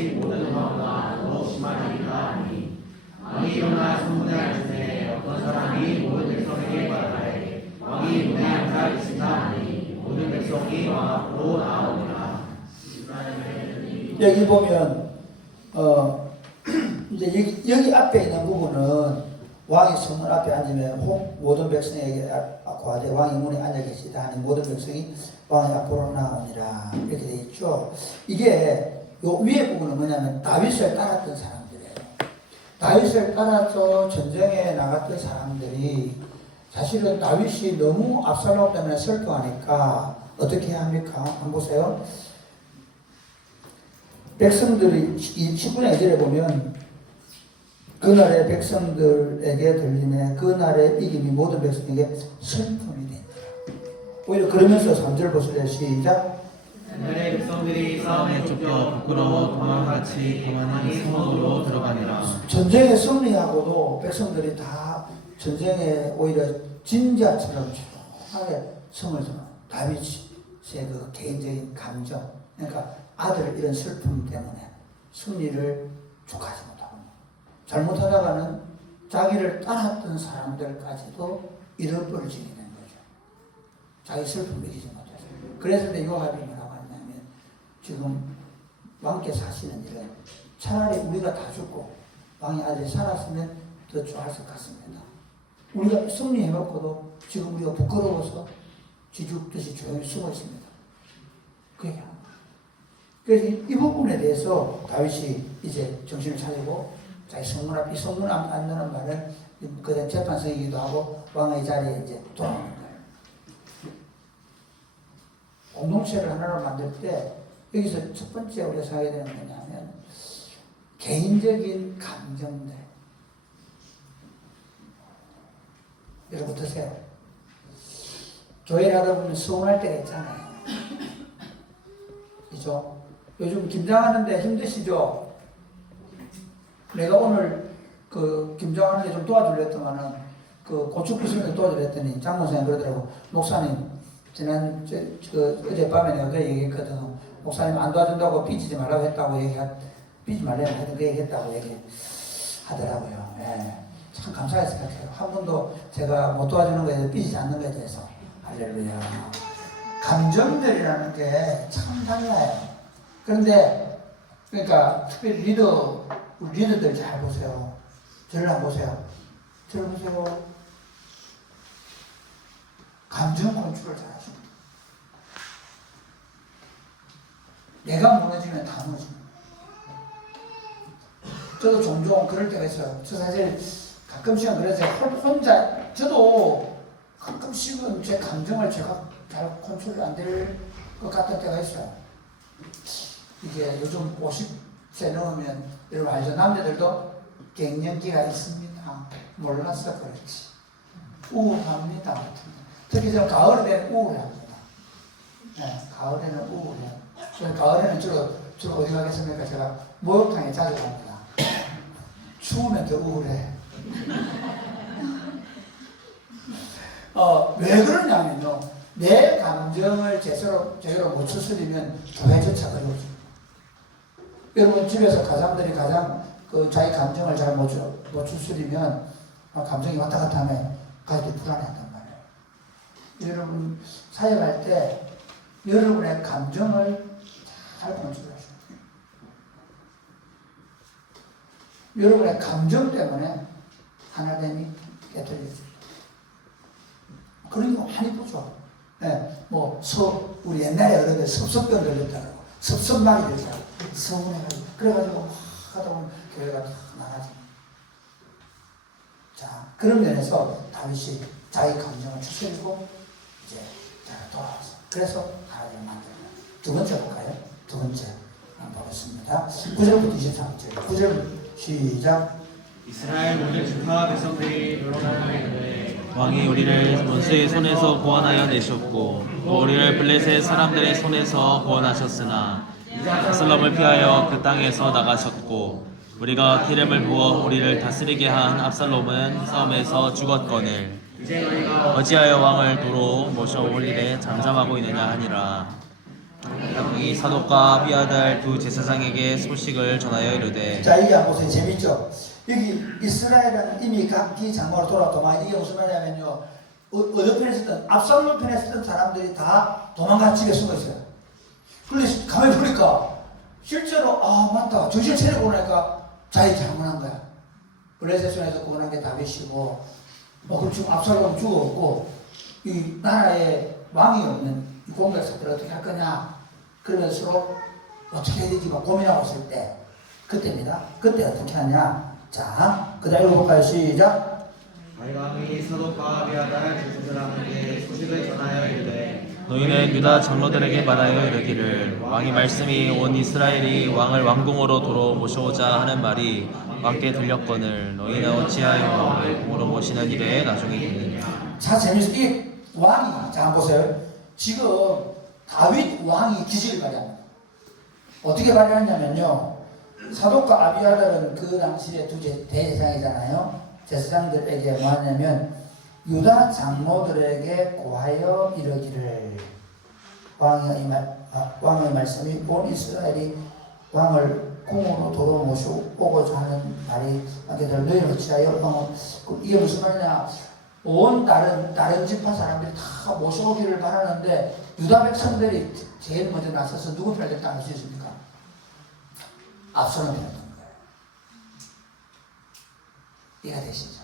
다윗이 모든 왕보다 더 심하리라 하니 왕이 일어나 성문을 주내 어떤 사람이 모든 백성에게 말하되 왕이 문에 앉아 계신다 하니 모든 백성이 왕 앞으로 나아오니라. 여기 보면 이제 여기 앞에 있는 부분은 왕이 성문 앞에 앉으면 모든 백성에게 고하되 왕이 문에 앉아 계시다 하니 모든 백성이 왕의 앞으로 나오니라 이렇게 되어 있죠. 이게 요 위에 부분은 뭐냐면 다윗을 따랐던 사람들이에요. 다윗을 따라서 전쟁에 나갔던 사람들이 사실은 다윗이 너무 압살롬 때문에 슬퍼하니까 어떻게 해야 합니까? 한번 보세요. 백성들이 10분의 1절에 보면 그날의 백성들에게 들리네 그날의 이김이 모든 백성에게 슬픔이 된다. 오히려 그러면서 3절 보실래요? 시작. 그날의 백성들이 싸움에 쫓겨 부끄러워 도망같이 도망하니 성으로 들어가니라. 전쟁에 승리하고도 백성들이 다 전쟁에 오히려 진자처럼 조용하게 성을 들어. 다윗의 그 개인적인 감정, 그러니까 아들 이런 슬픔 때문에 승리를 축하하지 못하고 잘못하다가는 자기를 따랐던 사람들까지도 잃어버리게 되는 거죠. 자기 슬픔을 이기지 못해서. 그래서 내 요압이 뭐라고 하냐면 지금 왕께 사시는 일은 차라리 우리가 다 죽고 왕의 아들이 살았으면 더 좋았을 것 같습니다. 우리가 승리해놓고도 지금 우리가 부끄러워서 쥐죽듯이 조용히 숨어 있습니다. 그 얘기합니다. 그래서 이 부분에 대해서 다윗이 이제 정신을 차리고 자기 성문 앞, 이 성문 앞 앉는 말은 그냥 재판서이기도 하고 왕의 자리에 이제 돌아오는 거예요. 공동체를 하나로 만들 때 여기서 첫 번째 우리가 생각해야 되는 게 뭐냐면 개인적인 감정들. 여러분 어떠세요? 교회를 하다 보면 서운할 때가 있잖아요. 그죠? 요즘 김장하는데 힘드시죠? 내가 오늘 그 김장하는데 좀 도와주려 했더만은 그 고추 부수는 도와주려 했더니 장모생이 그러더라고. 목사님, 지난 어젯밤에 내가 그 얘기했거든. 목사님 안 도와준다고 삐지지 말라고 했다고 삐지 말라고 했던 그 얘기했다고 얘기하더라고요. 예. 참 감사했을 것 같아요. 한 번도 제가 못 도와주는 거에 대해서 삐지지 않는 거에 대해서. 할렐루야. 감정들이라는 게 참 달라요. 그런데 그러니까 특별히 우리 리더들 잘 보세요. 저를 한번 보세요. 저를 보세요. 감정 컨트롤 잘 하십니다. 내가 무너지면 다 무너집니다. 저도 종종 그럴 때가 있어요. 저 사실 가끔씩은 그래서 혼자 저도 가끔씩은 제 감정을 제가 잘 컨트롤 안 될 것 같은 때가 있어요. 이게 요즘 50세 넘으면 여러분 알죠? 남자들도 갱년기가 있습니다. 몰라서 그렇지. 우울합니다. 특히 저 가을에 되면 우울합니다. 네, 가을에는 우울해요. 저는 가을에는 주로 어디 가겠습니까? 제가 목욕탕에 자주 갑니다. 추우면 더 우울해. 왜 그러냐면요. 내 감정을 제대로 못 추스리면 교회조차 어려워집니다. 여러분 집에서 가장들이 가장 자기 감정을 잘 못 추스리면 감정이 왔다 갔다 하면 가족이 불안해한단 말이에요. 여러분 사역할 때 여러분의 감정을 잘 컨트롤하셔야 돼요. 여러분의 감정 때문에 하나됨이 깨뜨려집니다. 그런 경우 많이 보죠. 네, 우리 옛날에 어른들 섭섭병 걸렸다고, 섭섭막이 됐다고, 서운해가지고, 그래가지고 막 하다 보면 교회가 다 나눠집니다. 자, 그런 면에서 다윗이 자기 감정을 추스리고, 이제 돌아와서. 그래서 하나님을 만듭니다. 두 번째 볼까요? 두 번째 한번 보겠습니다. 9절부터 23절. 9절 시작. 이스라엘 모든 지파 백성들이 여러 나라에 이르되 왕이 우리를 원수의 손에서 구원하여 내셨고 또 우리를 블레셋 사람들의 손에서 구원하셨으나 압살롬을 피하여 그 땅에서 나가셨고 우리가 기름을 부어 우리를 다스리게 한 압살롬은 싸움에서 죽었거늘 어찌하여 왕을 도로 모셔 올리되 잠잠하고 있느냐 하니라. 이 사독과 아비아달 두 제사장에게 소식을 전하여 이르되 자, 이게 한번 보세요. 재밌죠? 여기 이스라엘은 이미 각기 장막으로 돌아왔더만 이게 무슨 말이냐면요. 어느 편에 있었던 압살롬 편에 있었던 사람들이 다 도망가 집에 숨어 있어요. 그런데 가만히 보니까 실제로 아 맞다. 정신 차리고 나니까 자기 잘못한 거야. 블레셋 손에서 구원한 게 다윗이고 그럼 지금 압살롬 죽었고 이 나라에 왕이 없는 이 공격사들 어떻게 할 거냐 그러면서 서로 어떻게 해야 되지 막 고민하고 있을 때 그때입니다. 그때 어떻게 하냐. 자, 그 다음 읽어볼까요? 시작. 아이감이 사독과 아비아달 제사장에게 소식을 전하여 이르되 너희는 유다 장로들에게 말하여 이르기를 왕이 말씀이 온 이스라엘이 왕을 왕궁으로 도로 모셔오자 하는 말이 왕께 들렸거늘 너희는 어찌하여 왕궁으로 모시는 일에 나중에 듣느냐. 자, 재밌어. 이 왕이, 자, 한번 보세요. 지금 다윗 왕이 기질을 발휘합니다. 어떻게 발휘하냐면요. 사독과 아비아달은 그 당시에 두 대제사장이잖아요. 제사장들에게 뭐 하냐면 유다 장로들에게 고하여 이르기를 왕의 말씀이 온 이스라엘이 왕을 궁으로 도로 모셔오고자 하는 말이 하게들 너희는 어찌하여 이게 무슨 말이냐. 온 다른 지파 사람들이 다 모셔오기를 바라는데 유다 백성들이 제일 먼저 나서서 누구 편을 됐다 할 수 있습니까? 압살롬 편을 든 거예요. 이해가 되시죠?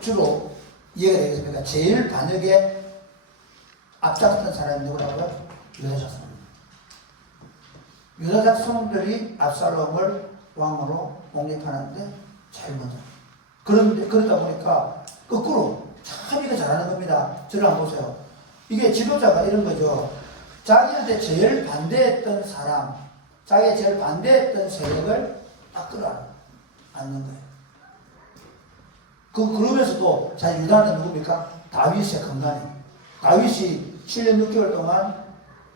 주로 이해가 되겠습니까? 제일 반역에 앞장섰던 사람이 누구라고요? 유다 자손. 유다 자손들이 압살롬을 왕으로 공립하는데 제일 먼저. 그러다 보니까 거꾸로 참 이거 잘하는 겁니다. 저를 한번 보세요. 이게 지도자가 이런 거죠. 자기한테 제일 반대했던 사람, 자기가 제일 반대했던 세력을 딱 끌어안는 거예요. 그러면서도 자 유다는 누굽니까? 다윗의 건강이. 다윗이 7년 6개월 동안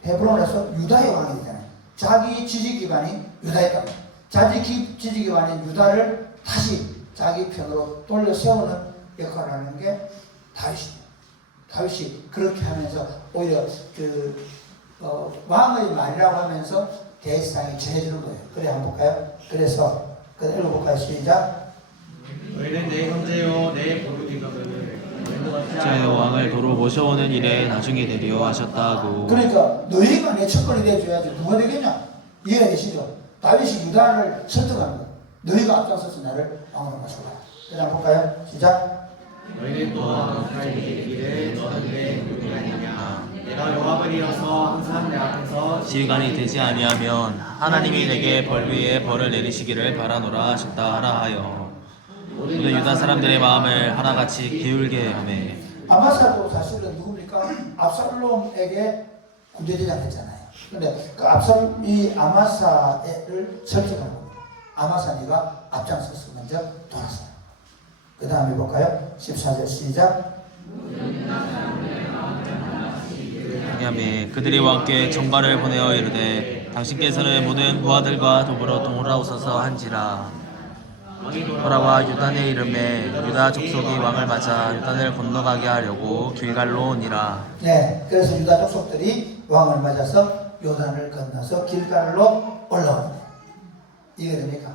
헤브론에서 유다의 왕이 되잖아요. 자기 지지 기반이 유다였다. 자기 지지 기반인 유다를 다시 자기 편으로 돌려 세우는 역할을 하는 게 다윗입니다. 다윗이 그렇게 하면서 오히려 왕의 말이라고 하면서 대제사장이 전해주는 거예요. 그래 한번 볼까요? 그래서 읽어볼까요? 시작. 너희는 내 형제요 내 보류이거늘 어찌하여 왕을 도로 모셔오는 일에 나중에 되리요 하셨다고. 그러니까 너희가 내 첫번이 돼줘야지 누가 되겠냐? 이해가 되시죠? 다윗이 유다를 설득하는 거예요. 너희가 앞장서서 나를 왕으로 모셔라. 그래 한번 볼까요? 시작. 너희는 또한 이스라엘에게 이르기를 너는 내 누구이 아니냐. 내가 요압을 이어서 항상 내 앞에서 시간이 되지 아니하면 하나님이 내게 벌 위에 벌을 내리시기를 바라노라 하셨다 하라 하여 모든 유다 사람들의 마음을 하나같이 기울게 하매. 아마사도 사실은 누굽니까? 압살롬에게 군대대장 했잖아요. 근데 그 이 아마사를 설득한 겁니다. 아마사 네가 앞장서서 먼저 돌아서요. 그 다음에 볼까요? 14절 시작. 왜냐하면 그들이 왕께 전가를 보내어 이르되 당신께서는 모든 부하들과 더불어 돌아오소서 한지라. 호라와 유단의 이름에 유다 족속이 왕을 맞아 유단을 건너가게 하려고 길갈로 오니라. 네, 그래서 유다 족속들이 왕을 맞아서 요단을 건너서 길갈로 올라옵니다. 이해됩니까?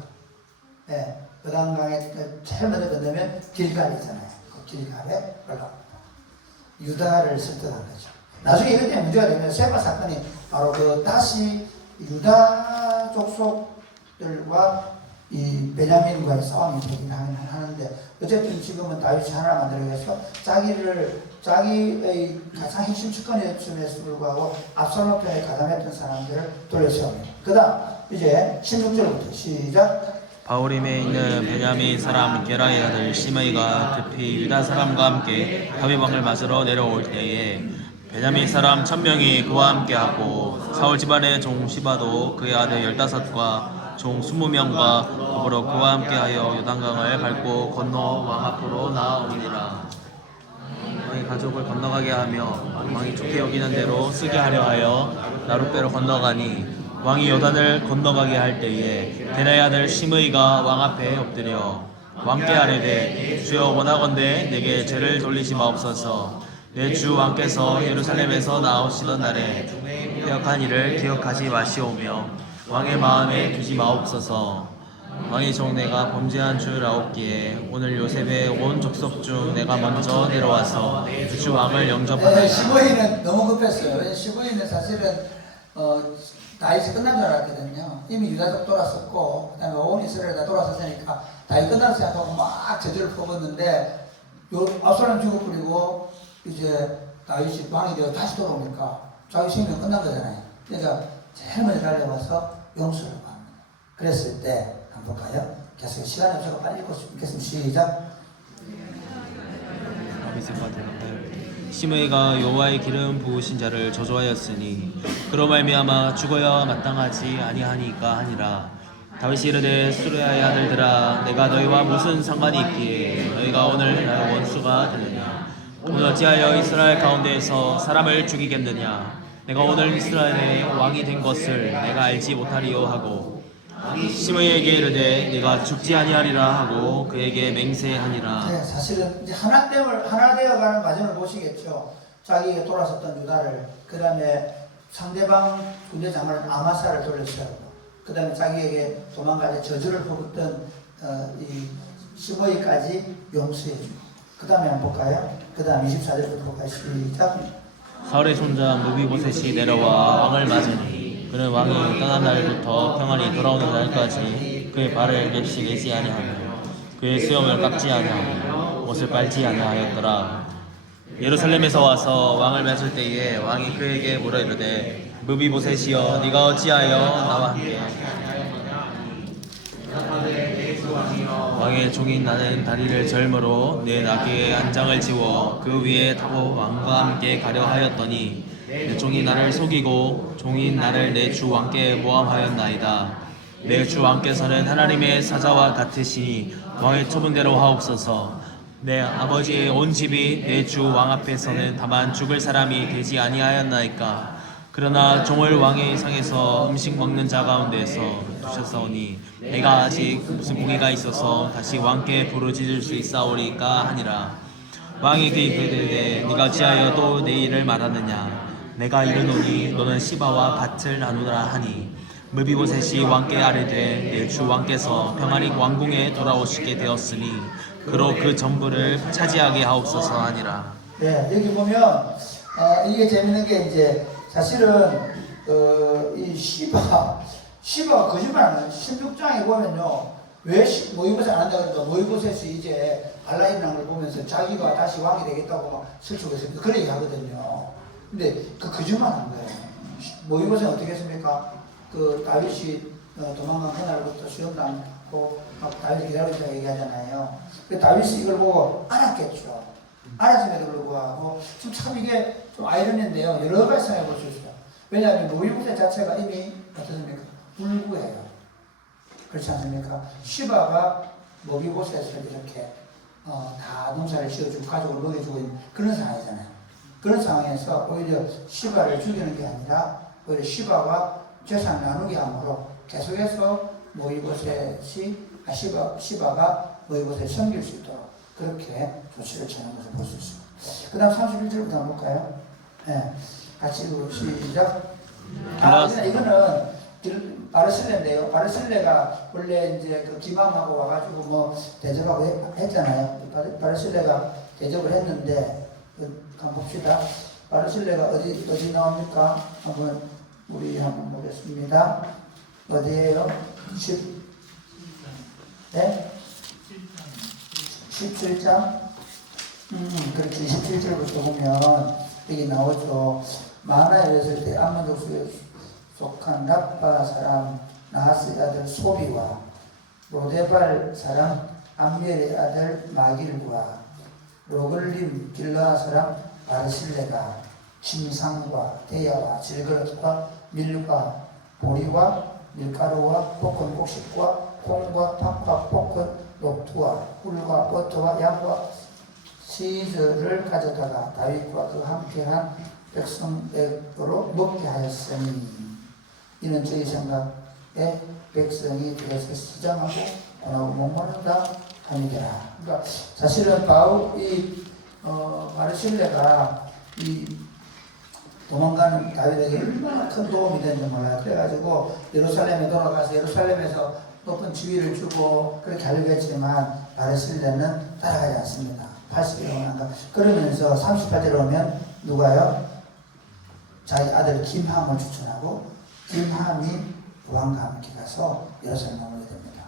네, 요단강에 제일 먼저 건너면 길갈이잖아요. 그 길갈에 올라옵니다. 유다를 설득한 거죠. 나중에 이것 때문에 문제가 되면 세바 사건이 바로 다시 유다 족속들과 이 베냐민과의 싸움이 되긴 하는데 어쨌든 지금은 다윗이 하나 만들기 위해서 자기의 가장 핵심 측근이었음에도 불구하고 압살롬 편에 가담했던 사람들을 돌려세웁니다. 그 다음 이제 16절부터 시작. 바울임에 있는 베냐민 사람 게라의 아들 시므이가 급히 유다 사람과 함께 다윗 왕을 맞으러 내려올 때에 베냐민 사람 1000명이 그와 함께하고 사울 집안의 종 시바도 그의 아들 15과 종 20명과 더불어 그와 함께하여 요단강을 밟고 건너 왕 앞으로 나아오니라. 왕이 가족을 건너가게 하며 왕이 좋게 여기는 대로 쓰게 하려 하여 나룻배로 건너가니 왕이 요단을 건너가게 할 때에 베나의 아들 시므이가 왕 앞에 엎드려 왕께 아뢰되 주여 원하건대 내게 죄를 돌리지 마옵소서. 내 주 왕께서 예루살렘에서 나오시던 날에 배역한 일을 기억하지 마시오며 왕의 마음에 두지 마옵소서. 왕의 종 내가 범죄한 줄 아옵기에 오늘 요셉의 온 족속 중 내가 먼저 내려와서 주 왕을 영접하나이다. 15일은 너무 급했어요. 왜냐면 15일은 사실은 다윗이 끝난 줄 알았거든요. 이미 유다족 돌았었고 그다음에 온 이스라엘 다 돌았었으니까 다윗 끝났다 생각하고 막 저주를 퍼붓는데 압살롬 죽어버리고 이제 다윗이 왕이 되어 다시 돌아오니까 자기 생명 끝난 거잖아요. 그러니까 제일 먼저 달려와서 용서를 구합니다. 그랬을 때 한번 볼까요? 계속 시간이 없어서 빨리 읽겠습니다. 시작. 시므이가 여호와의 기름 부으신 자를 저주하였으니 그로 말미암아 죽어야 마땅하지 아니하니까 하니라. 다윗이 이르되 수레아의 아들들아 내가 너희와 무슨 상관이 있기에 너희가 오늘 나의 원수가 되느냐. 오늘 어찌하여 이스라엘 가운데에서 사람을 죽이겠느냐. 내가 오늘 이스라엘의 왕이 된 것을 내가 알지 못하리요 하고 시므이에게 이르되 네가 죽지 아니하리라 하고 그에게 맹세하니라. 네, 사실은 이제 하나 되어가는 과정을 보시겠죠. 자기가 돌아섰던 유다를, 그 다음에 상대방 군대장을 아마사를 돌려세우고, 그 다음에 자기에게 도망갈 때 저주를 퍼붓던 이 시므이까지 용서해주고, 그 다음에 한번 볼까요? 그 다음 24절부터 볼까요? 시작. 사울의 손자 무비보셋이 내려와 왕을 맞으니 그는 왕이 떠난 날부터 평안히 돌아오는 날까지 그의 발을 맵시 내지 아니하며 그의 수염을 깎지 아니하며 옷을 빨지 아니하였더라. 예루살렘에서 와서 왕을 맞을 때에 왕이 그에게 물어 이르되 무비보셋이여 네가 어찌하여 나와 함께 왕의 종인 나는 다리를 절므로 내 나귀의 안장을 지워 그 위에 타고 왕과 함께 가려 하였더니 내 종이 나를 속이고 종인 나를 내 주 왕께 모함하였나이다. 내 주 왕께서는 하나님의 사자와 같으시니 왕의 처분대로 하옵소서. 내 아버지의 온 집이 내 주 왕 앞에서는 다만 죽을 사람이 되지 아니하였나이까. 그러나 종을 왕의 상에서 음식 먹는 자 가운데서 두셨사오니 내가 아직 무슨 공의가 있어서 다시 왕께 부르짖을 수 있사오리까 하니라. 왕이 그에게 이르되 네가 어찌하여 또 내 일을 말하느냐. 내가 이르노니 너는 시바와 밭을 나누라 하니 무비보셋이 왕께 아뢰되 내 주 왕께서 평안히 왕궁에 돌아오시게 되었으니 그로 그 전부를 차지하게 하옵소서 하니라. 네, 여기 보면 이게 재밌는 게 이제 사실은 이 시바가 거짓말하는 16장에 보면요. 왜 모이보셋 안 한다고 하니까 모이보셋이 이제 알라이브라는 걸 보면서 자기가 다시 왕이 되겠다고 막 설득해서 그런 얘기 하거든요. 근데 그 거짓말한 거예요. 모이보셋은 어떻게 했습니까? 그 다윗이 도망간 그날부터 수염도 안 고 막 다윗이 기다리고 있다고 얘기하잖아요. 그 다윗이 이걸 보고 알았겠죠. 알았음에도 불구하고 지금 참 이게 좀 아이러니인데요. 여러 가지 생각해 볼 수 있어요. 왜냐하면 모이보셋 자체가 이미 어떻습니까? 불구해요. 그렇지 않습니까? 시바가 모비보셋을 이렇게 다 농사를 지어주고 가족을 먹여주고 있는 그런 상황이잖아요. 그런 상황에서 오히려 시바를 죽이는 게 아니라 오히려 시바와 재산 나누게 함으로 계속해서 시바가 모이보셋을 섬길 수 있도록 그렇게 조치를 취하는 것을 볼 수 있습니다. 그 다음 31절부터 한번 볼까요? 네. 같이 시작. 이거는 바르실레인데요. 바르실레가 원래 이제 그 기망하고 와가지고 뭐 대접하고 했잖아요. 바르실레가 대접을 했는데, 한번 봅시다. 바르실레가 어디 나옵니까? 우리 한번 보겠습니다. 어디에요? 17장? 그렇지. 17절부터 보면 여기 나오죠. 마나에 있을 때 암몬 족속에 속한 라빠 사람 나하스의 아들 소비와 로데발 사람 암멜의 아들 마길과 로글림 길라 사람 바르실레가 침상과 대야와 질그릇과 밀과 보리와 밀가루와 볶은 곡식과 콩과 팥과 볶은 녹두와 꿀과 버터와 양과 치즈를 가져다가 다윗과 그 함께한 백성에게로 먹게 하였으니 이는 저희 생각에 백성이 그것을 시장하고 원하고 목마른다 함이더라. 그러니까 사실은 바르실레가 이 도망가는 다윗에게 얼마나 큰 도움이 되는지 몰라요. 그래가지고 예루살렘에 돌아가서 예루살렘에서 높은 지위를 주고 그렇게 하려고 했지만 바르실레는 따라가지 않습니다. 80km가 그러면서 38절에 오면 누가요? 자기 아들 김함을 추천하고 김함이 왕과 함께 가서 예루살렘 오게 됩니다.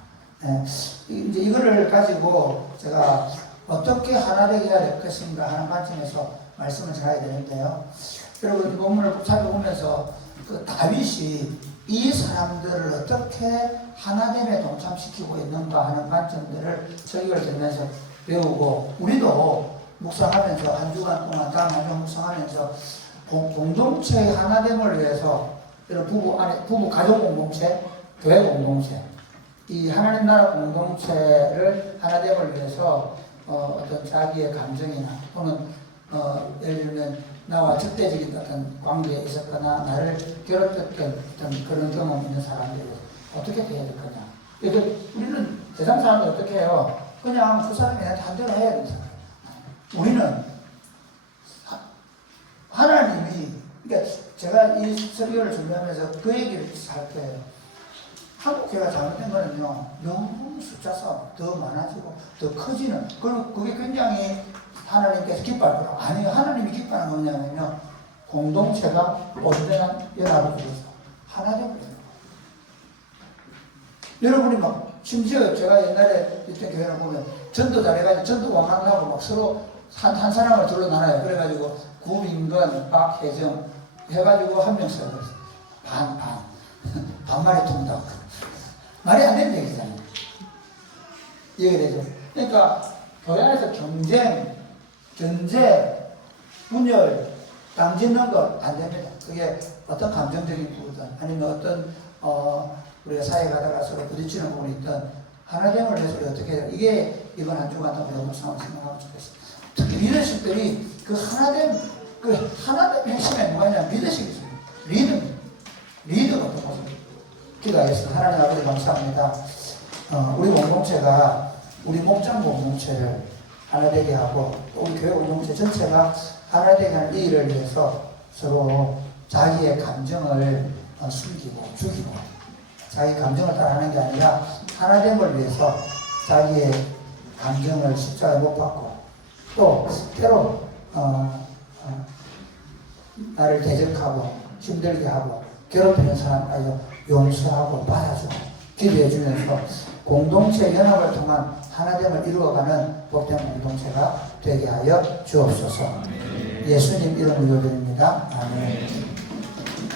이제 이거를 가지고 제가 어떻게 하나 되게 해야 될 것인가 하는 관점에서 말씀을 전해야 되는데요. 여러분 이 본문을 살펴보면서 그 다윗이 이 사람들을 어떻게 하나됨에 동참시키고 있는가 하는 관점들을 설교를 들으면서 배우고 우리도 묵상하면서 한 주간 동안 다음 한 주 묵상하면서 공동체의 하나됨을 위해서 부부 가족 공동체, 교회 공동체 이 하나님 나라 공동체를 하나됨을 위해서 어떤 자기의 감정이나 또는 예를 들면 나와 적대적인 어떤 관계에 있었거나 나를 괴롭혔던 어떤 그런 경험 있는 사람들이 어떻게 해야 될 거냐. 우리는 세상 사람들 어떻게 해요? 그냥 그 사람이 나한테 한 대로 해야 되는 사람. 우리는 하나님이 그러니까 제가 이 설교를 준비하면서 그 얘기를 할 거예요. 한국 교회가 잘못된 거는요, 너무 숫자 싸움 더 많아지고 더 커지는 그리고 그게 굉장히 하나님께서 기뻐할 거라고. 아니요, 하나님이 기뻐하는 건 뭐냐면요, 공동체가 온전한 연합을 이루어서 하나 되고 있는 거예요. 여러분이 막 심지어 제가 옛날에 이때 교회를 보면 전도 잘해가지고 전도 왕왕하고 막 서로 한 사람을 둘러 나눠요. 그래가지고 구민건, 박혜정 해가지고 한 명 써요. 반말이 통닭. 말이 안 되는 얘기잖아요. 이해가 되죠? 그러니까 교회 안에서 경쟁, 견제, 분열, 당짓는 거 안 됩니다. 그게 어떤 감정적인 부분이든 아니면 어떤 우리가 사회 가다가 서로 부딪히는 부분이 있든 하나됨을 위해서 어떻게 해야 돼? 이게 이번 한 주간 동안 영국 상황을 생각하면 좋겠어요. 특히 리더십들이 그 하나됨 핵심에 뭐냐면 리더십이 있어요. 리더가 어떤 모습? 기도하겠습니다. 하나님 아버지 감사합니다. 우리 공동체가 우리 목장 공동체를 하나 되게 하고 우리 교회 공동체 전체가 하나 되게 하는 이 일을 위해서 서로 자기의 감정을 숨기고 죽이고 자기 감정을 따라하는 게 아니라 하나됨을 위해서 자기의 감정을 십자가에 못 박고 또 때로 나를 대적하고 힘들게 하고 괴롭히는 사람 아주 용서하고 받아주고 기도해 주면서 공동체 연합을 통한 하나됨을 이루어가는 복된 공동체가 되게 하여 주옵소서. 예수님 이름으로 기도드립니다. 아멘.